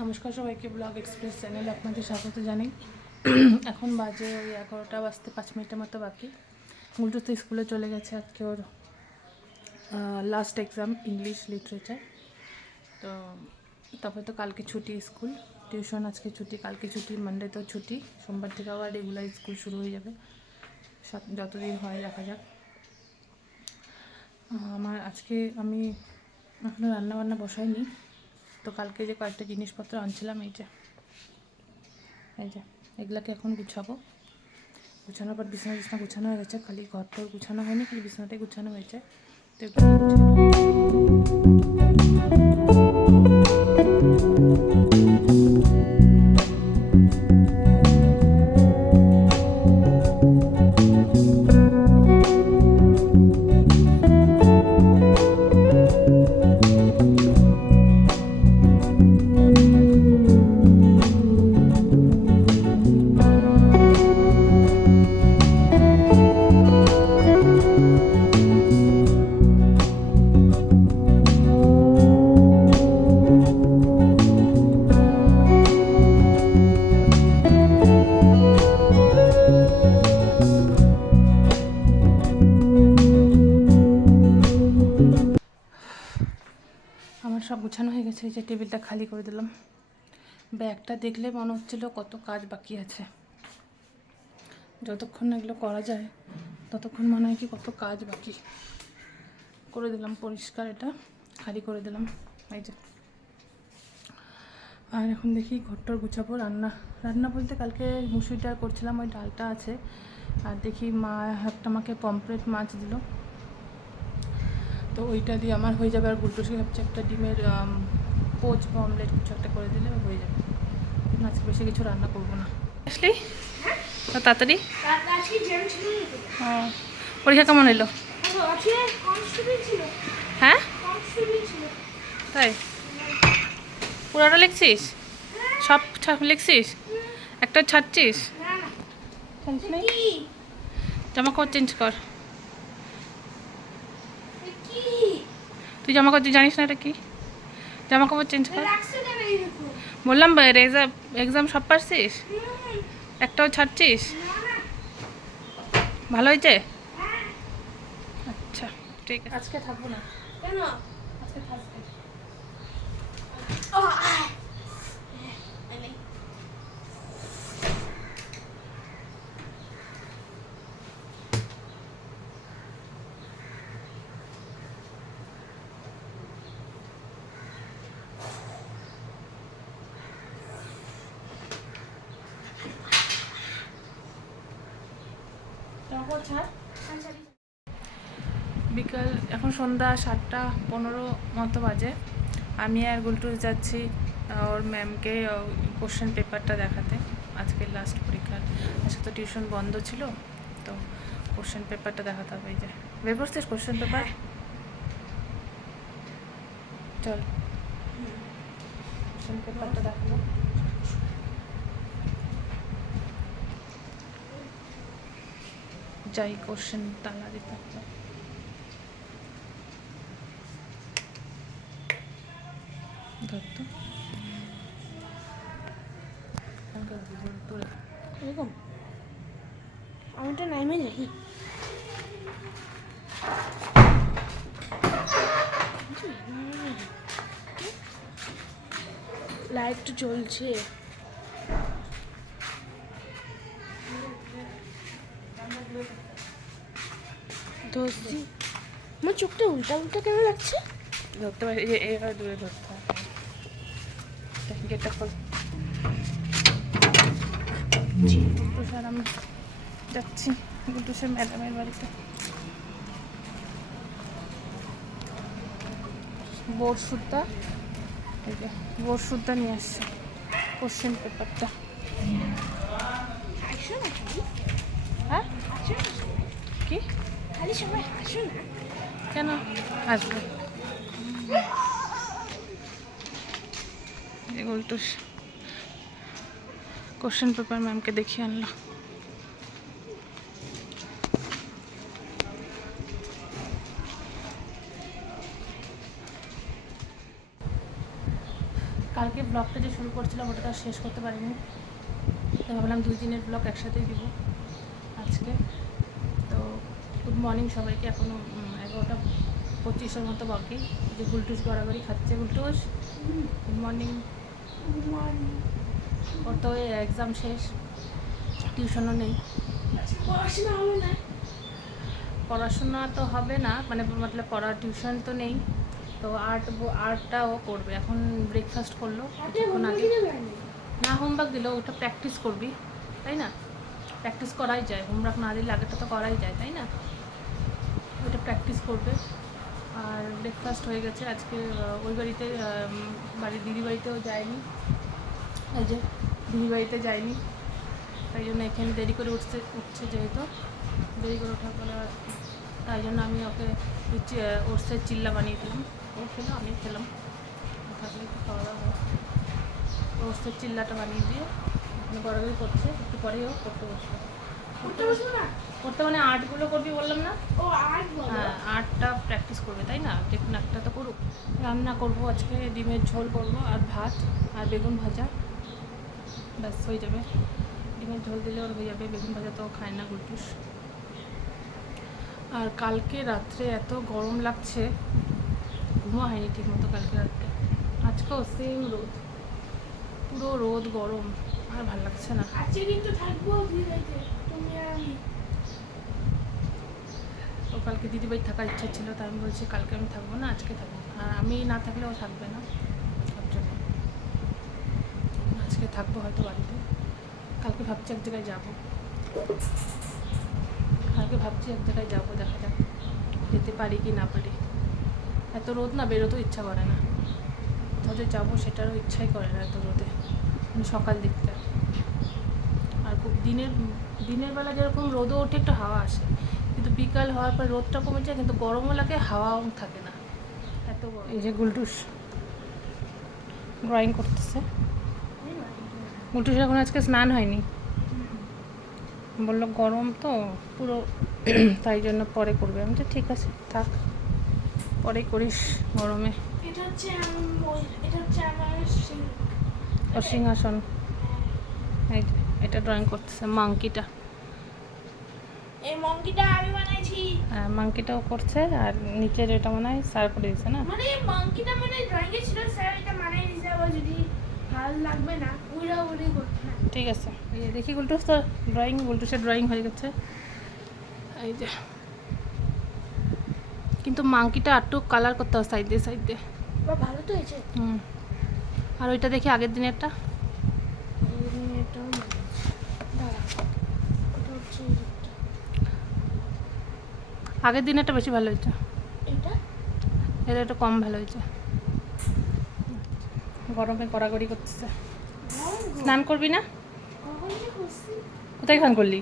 নমস্কার সবাইকে, blog express চ্যানেলে আপনাদের স্বাগত জানাই। এখন বাজে ওই 11টা বাজতে 5 মিনিটের মতো বাকি। গুলটু তো স্কুলে চলে গেছে, আজকে ওর লাস্ট এক্সাম ইংলিশ লিটারেচার। তো তারপরে তো কালকে ছুটি, স্কুল টিউশন আজকে ছুটি, কালকে ছুটি, মানডে তো ছুটি, সোমবার থেকে আবার রেগুলার স্কুল শুরু হয়ে যাবে। যতদিন হয় দেখা যাক। আমার আজকে আমি এখনও রান্নাবান্না বসাইনি, তো কালকে যে কয়েকটা জিনিসপত্র আনছিলাম এই যে এগুলাকে এখন গুছাবো। গুছানোর পর বিছানা গুছানো হয়ে গেছে, খালি ঘরটাও গুছানো হয়নি, খালি বিছানাটাই গুছানো হয়েছে। তো একটু আমার সব গুছানো হয়ে গেছে। এই যে টেবিলটা খালি করে দিলাম। ব্যাগটা দেখলে মনে হচ্ছিল কত কাজ বাকি আছে। যতক্ষণ এগুলো করা যায় ততক্ষণ মনে হয় কি কত কাজ বাকি। করে দিলাম পরিষ্কার, এটা খালি করে দিলাম। এই যে আর এখন দেখি ঘরটার গুছাবো। রান্না বলতে কালকে মুসুরি ডাল করছিলাম, ওই ডালটা আছে। আর দেখি মা একটা আমাকে পমফ্রেট মাছ দিল, তো ওইটা দিয়ে আমার হয়ে যাবে। আর গুলটুসি ভাবছে একটা ডিমের পোচ বা অমলেট কিছু একটা করে দিলে হয়ে যাবে। আজকে বেশি কিছু রান্না করবো না। আসলি তাড়াতাড়ি। পরীক্ষা কেমন এলো? হ্যাঁ তাই পুরোটা লিখছিস? সব লিখছিস? একটা ছাড়ছিস? জামা কাপড় চেঞ্জ কর। তুই জামা কাপড় জানিস না এটা কি? জামা কাপড় চেঞ্জ কর বললাম। এক্সাম সব পারছিস? একটাও ছাড়ছিস? ভালো হয়েছে? আচ্ছা ঠিক আছে, আজকে থাকবো না। কেন? আজকে থাকবে। বিকাল এখন সন্ধ্যা 7:15 মতো বাজে। আমি আর গুলটু যাচ্ছি ওর ম্যামকে কোশ্চেন পেপারটা দেখাতে। আজকে লাস্ট পরীক্ষার, আজকে তো টিউশন বন্ধ ছিল, তো কোশ্চেন পেপারটা দেখাতে হবে। এই যে বের করছিস কোশ্চেন পেপার? চল কোশ্চেন পেপারটা দেখাবো। যাই কোশ্চেন তালা দিতে হবে। ধরতো এরকম আমিটা নাইমে যাই। লাইট জ্বলছে। ধরছি, আমার চোখটা উল্টা উল্টা কেন লাগছে? ধরতে পারি, এবার দূরে ধরতে হবে। গেটটা খোল। স্যার আমি যাচ্ছি গুড্ডুসের ম্যাডামের বাড়িতে। বোর্ড সুদ্ধা, এই যে বোর্ড সুদ্ধা নিয়ে আসছে কোশ্চেন পেপারটা। আসো না খালি, হ্যাঁ আসো না কি খালি, সবাই আসো না। কেন আসবে? গুলটুস কোশ্চেন পেপার ম্যামকে দেখিয়ে আনলো। কালকে ব্লগটা যে শুরু করছিলাম ওটা তো আর শেষ করতে পারিনি, তাই ভাবলাম 2 দিনের ব্লগ একসাথেই দিব আজকে। তো গুড মর্নিং সবাইকে। এখনও 11:25 মতো বাকি। যে গুলটুস গড়াগড়ি খাচ্ছে। গুলটুস গুড মর্নিং। ওর তো এক্সাম শেষ, টিউশনও নেই। পড়াশোনা হবে না? পড়াশোনা তো হবে না, মানে মতলব টিউশন তো নেই। তো আর্টটাও করবে। এখন ব্রেকফাস্ট করলো কিছুক্ষণ আগে। না হোমওয়ার্ক দিল, ওটা প্র্যাকটিস করবি তাই না? প্র্যাকটিস করাই যায়, হোমওয়ার্ক না দিলে আগেটা তো করাই যায় তাই না? ওটা প্র্যাকটিস করবে। আর ব্রেকফাস্ট হয়ে গেছে আজকে। ওই বাড়িতে দিদি বাড়িতেও যায়নি, এই যে দিদি বাড়িতে যায়নি, তাই জন্য এখানে দেরি করে উঠছে যেহেতু দেরি করে ওঠার পরে তাই জন্য আমি ওকে ওটসের চিল্লা বানিয়ে দিলাম। ও খেলো, আমি খেলাম, থাকলে একটু খাওয়া দাওয়া হয়। ওটসের চিল্লাটা বানিয়ে দিয়ে ওখানে গড়াগড়ি করছে। একটু পরেই ও পড়তে বসবে। পড়তে মানে আর্টগুলো করবি বললাম না? হ্যাঁ, আর্টটা প্র্যাকটিস করবে তাই না? যে কোনো একটা তো করুক। রান্না করবো আজকে, ডিমের ঝোল করবো আর ভাত আর বেগুন ভাজা, ব্যাস হয়ে যাবে। ডিমের ঝোল দিলে ওর হয়ে যাবে, বেগুন ভাজা তো খায় না গুলটুস। আর কালকে রাত্রে এত গরম লাগছে, ঘুমও হয়নি ঠিক মতো কালকে রাত্রে। আজকেও সেম রোদ, পুরো রোদ গরম, আর ভালো লাগছে না। আজকে কিন্তু থাকবো দিদিবাড়িতে, তুমি আর আমি। ও কালকে দিদিবাড়ি থাকার ইচ্ছা ছিল, তাই আমি বলছি কালকে আমি থাকবো না, আজকে থাকবো। আর আমি না থাকলে ও থাকবে না, তার জন্য আজকে থাকবো হয়তো বাড়িতে। কালকে ভাবছি এক জায়গায় যাবো, দেখা যাক যেতে পারি কি না পারি। এত রোদ না, বেরোতেও ইচ্ছা করে না। কোথাও যে যাবো সেটারও ইচ্ছাই করে না এত রোদে, মানে সকাল দিকটা। আর খুব দিনের বেলা যেরকম রোদও ওঠে, একটু হাওয়া আসে, কিন্তু বিকাল হওয়ার পর রোদটা কমে যায়, কিন্তু গরমও লাগে, হাওয়াও থাকে না, এত গরম। এই যে গুলটুস ড্রয়িং করতেছে। গুলটুস এখন আজকে স্নান হয়নি, বললো গরম তো পুরো, তাই জন্য পরে করবে। আমি তো ঠিক আছে থাক, পরে করিস গরমে। এটা হচ্ছে আমার ওর সিংহাসন। এই যে এটা ড্রয়িং করতেছে মাংকিটা। এই মঙ্কিটা আমি বানাইছি। হ্যাঁ, মাংকিটাও করছে। আর নিচের এটা মনে হয় স্যার করে দিয়েছে না? মানে মঙ্কিটা মানে ড্রয়িং এ ছিল, স্যার এটা বানাই দিয়েছে। আবার যদি ভালো লাগবে না উড়ি করতে না। ঠিক আছে, এই যে দেখি গুলটুস তো গুলটুসের ড্রয়িং হয়ে গেছে। এই যে কিন্তু মাংকিটা একটু কালার করতে হবে সাইড দিয়ে। ভালো তো হয়েছে। আর ওইটা দেখি আগের দিনেরটা। আগের দিনেরটা বেশি ভালো হয়েছে, এটা একটু কম ভালো হয়েছে। গরমে গড়াগড়ি করতেছে। স্নান করবি না? কোথায় স্নান করলি?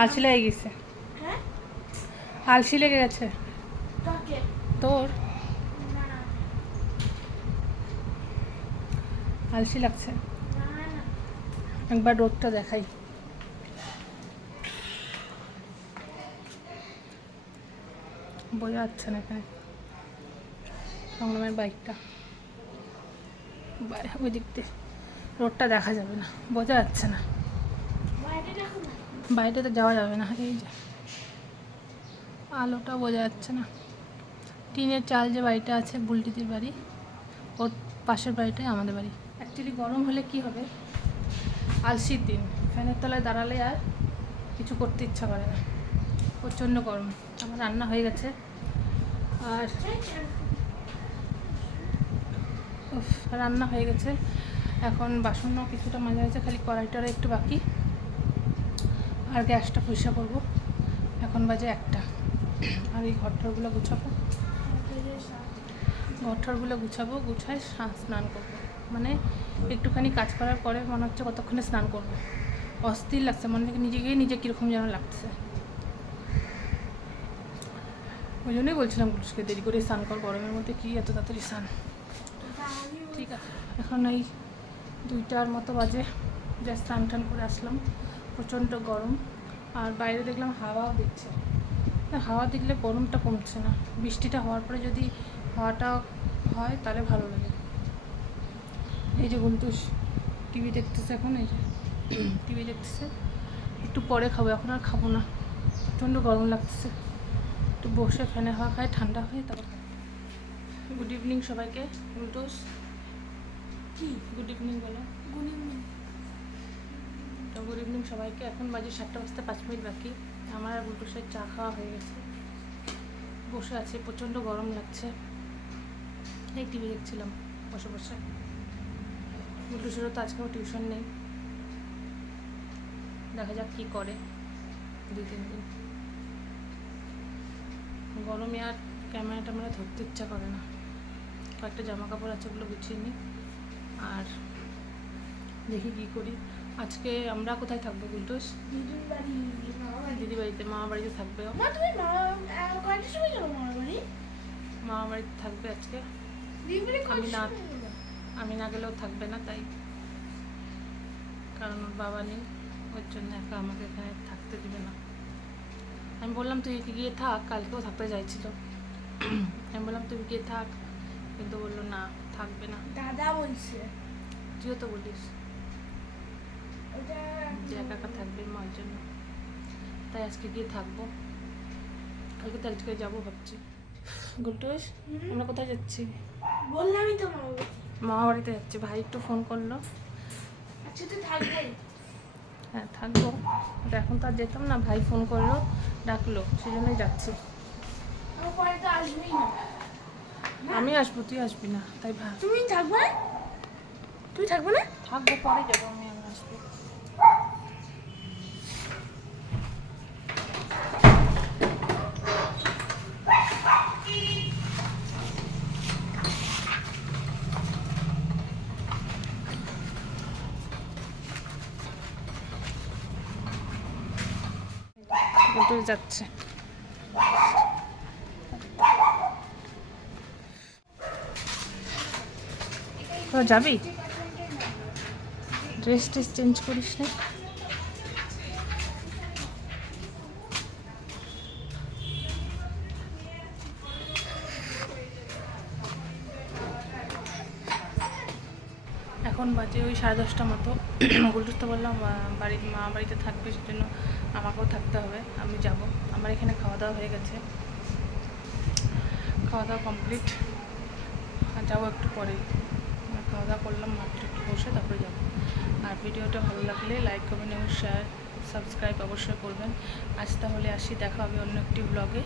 আলসি লেগে গেছে, আলসি লেগে গেছে তোর? আলসি লাগছে, একবার রোদটা দেখাই। বোঝা যাচ্ছে না এখানে, সংগ্রামের বাইকটা ওই দিক দিয়ে, রোডটা দেখা যাবে না, বোঝা যাচ্ছে না। বাইরে তো যাওয়া যাবে না, এই যে আলোটা বোঝা যাচ্ছে না। টিনের চাল যে বাড়িটা আছে বুলটিদির বাড়ি, ওর পাশের বাড়িটাই আমাদের বাড়ি। অ্যাকচুয়ালি গরম হলে কি হবে, আলসির দিন, ফ্যানের তলায় দাঁড়ালে আর কিছু করতে ইচ্ছা করে না, প্রচণ্ড গরম। আমার রান্না হয়ে গেছে, আর রান্না হয়ে গেছে। এখন বাসনও কিছুটা মাজা হয়েছে, খালি কড়াইটারে একটু বাকি, আর গ্যাসটা পরিষ্কার করবো। এখন বাজে 1টা। আর এই ঘরটারগুলো গুছাবো, গুছায় স্নান করবো। মানে একটুখানি কাজ করার পরে মনে হচ্ছে কতক্ষণে স্নান করবো, অস্থির লাগছে, মনে হচ্ছে নিজে কীরকম যেন লাগছে। ওই জন্যই বলছিলাম পুলিশকে দেরি করে স্নান কর, গরমের মধ্যে কি এত তাড়াতাড়ি স্নান। ঠিক আছে, এখন এই 2টার মতো বাজে, যা স্নান টান করে আসলাম। প্রচণ্ড গরম, আর বাইরে দেখলাম হাওয়াও দিচ্ছে। হাওয়া দিলে গরমটা কমছে না। বৃষ্টিটা হওয়ার পরে যদি হাওয়াটা হয় তাহলে ভালো লাগে। এই যে গুলটুস টিভি দেখতেছে এখন, এই যে টিভি দেখতেছে। একটু পরে খাবো, এখন আর খাবো না, প্রচণ্ড গরম লাগতেছে। একটু বসে ফ্যানে হাওয়া খায়, ঠান্ডা হয়ে তারপর খাবো। গুড ইভিনিং সবাইকে। গুলটুস কি গুড ইভিনিং বলো। Good evening. তো গুড ইভিনিং সবাইকে। এখন বাজে 7টা বাজতে 5 মিনিট বাকি। আমার আর গুলটুসের চা খাওয়া হয়ে গেছে, বসে আছে, প্রচণ্ড গরম লাগছে। এই টিভি দেখছিলাম বসে বসে। গুলটুসেরও তো আজকেও টিউশন নেই, দেখা যাক কী করে 2-3 দিন। গরমে আর ক্যামেরা ট্যামেরা ধরতে ইচ্ছা করে না। কয়েকটা জামা কাপড় আছে, ওগুলো গুছিয়ে নিই আর দেখি কী করি। আজকে আমরা কোথায় থাকবো গুলটুস? দিদির বাড়ি, মামা বাড়ি। দিদি বাড়িতে, মামা বাড়িতে থাকবে। মা তুমি কয়টার সময় যাবো মামার বাড়ি? মামা বাড়িতে থাকবে আজকে। দিদির বাড়ি আমি কয়টার না সময় যাবো? আমি না গেলেও থাকবে না, তাই কারণ ওর বাবা নেই, ওর জন্য একা আমাকে এখানে থাকতে দিবে না। আমি বললাম তুই গিয়ে থাক, কালকেও থাকতে চাইছিল। আমি বললাম তুই গিয়ে থাক, কিন্তু বললো না, থাকবে না। দাদা বলছে তুইও তো বলিস ওটা যে একা একা থাকবে মার জন্য, তাই আজকে গিয়ে থাকবো। কালকে তো আজকে যাবো ভাবছি। গুলটুস আমরা কোথায় যাচ্ছি? বললামই তো মামা বাড়ি। মামা বাড়িতে যাচ্ছি। ভাই একটু ফোন করলো। আচ্ছা তো থাকবে। হ্যাঁ থাকবো, তো এখন তো আর যেতাম না। ভাই ফোন করলো, ডাকলো, সেই জন্যই যাচ্ছি। আমার পরে তো আসবেই না। আমি আসবো, তুই আসবি না, তাই ভাই তুমি থাকবে না? তুমি থাকবে না? থাকবো, পরে যাবো আমি আসবো। গুলটুস যাচ্ছে। তো যাবি? ড্রেস টেস চেঞ্জ করিস না? এখন বাজে ওই 10:30 মতো। গুলটুস তো বললাম বাড়ির মা বাড়িতে থাকবে, সেজন্য আমাকেও থাকতে হবে, আমি যাব। আমার এখানে খাওয়া দাওয়া হয়ে গেছে, খাওয়া দাওয়া কমপ্লিট, আর যাবো একটু পরেই। খাওয়া দাওয়া করলাম মাত্র, একটু বসে তারপরে যাবো। আর ভিডিওটা ভালো লাগলে লাইক করবেন এবং শেয়ার সাবস্ক্রাইব অবশ্যই করবেন। আজ তাহলে আসি, দেখা হবে অন্য একটি ব্লগে।